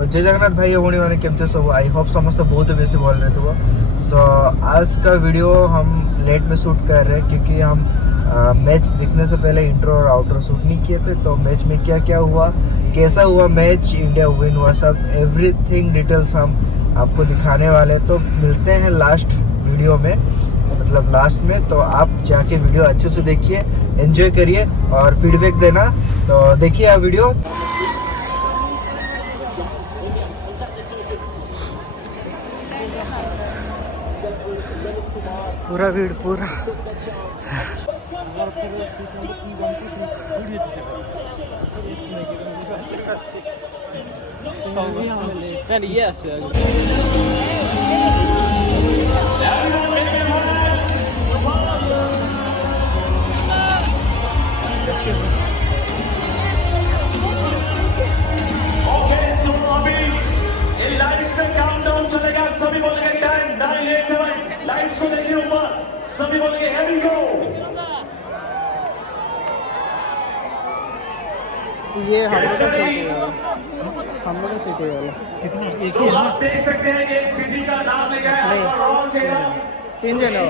जय जगन्नाथ भाई होने वाले केमते सब आई होप समस्त बहुत बेसी बोल रहे थे वो। सो आज का वीडियो हम लेट में शूट कर रहे हैं क्योंकि हम मैच दिखने से पहले इंट्रो और आउटर शूट नहीं किए थे। तो मैच में क्या क्या हुआ, कैसा हुआ मैच, इंडिया विन हुआ, सब एवरीथिंग डिटेल्स हम आपको दिखाने वाले। तो मिलते हैं लास्ट वीडियो में, मतलब लास्ट में। तो आप जाके वीडियो अच्छे से देखिए, एंजॉय करिए और फीडबैक देना। तो देखिए आप वीडियो। पूरा भीड़ पूरा सभी बोलेंगे टाइम 987 लाइट्स को देखिए ऊपर, सभी बोलेंगे हियर वी गो। ये हम लोग का सीट है वाला, हम लोग का सीट है वाला। कितना एक ही आप देख सकते हैं कि सिटी का नाम लिखा है रॉल के 3 जन हो।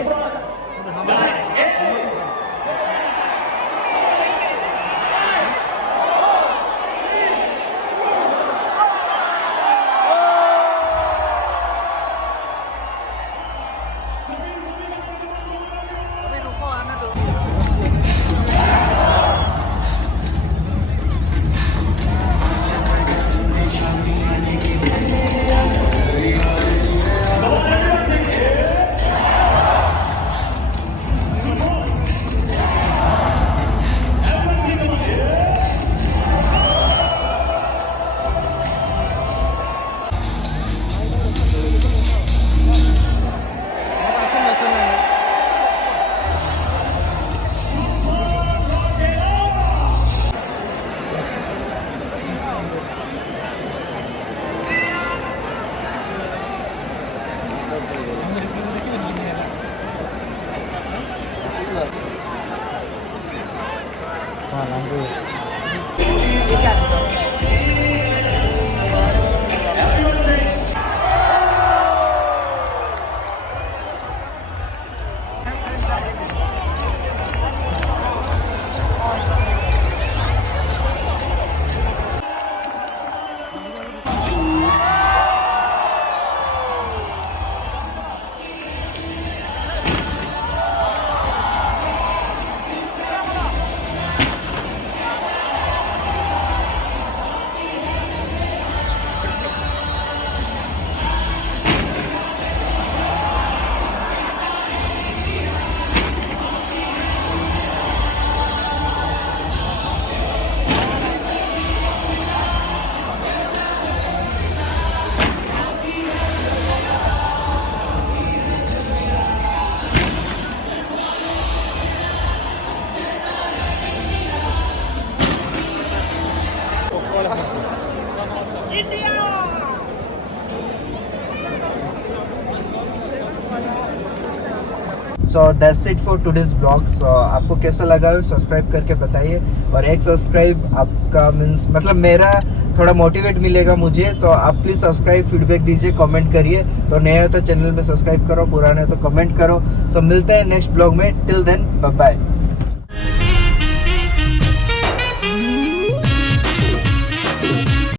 So that's it for today's blog. So आपको कैसा लगा सब्सक्राइब करके बताइए। और एक सब्सक्राइब आपका मीन्स मतलब मेरा थोड़ा मोटिवेट मिलेगा मुझे। तो आप प्लीज़ सब्सक्राइब, फीडबैक दीजिए, कमेंट करिए। तो नया हो तो चैनल में सब्सक्राइब करो, पुराने हो तो कमेंट करो। सो मिलते हैं नेक्स्ट ब्लॉग में। Till then bye bye.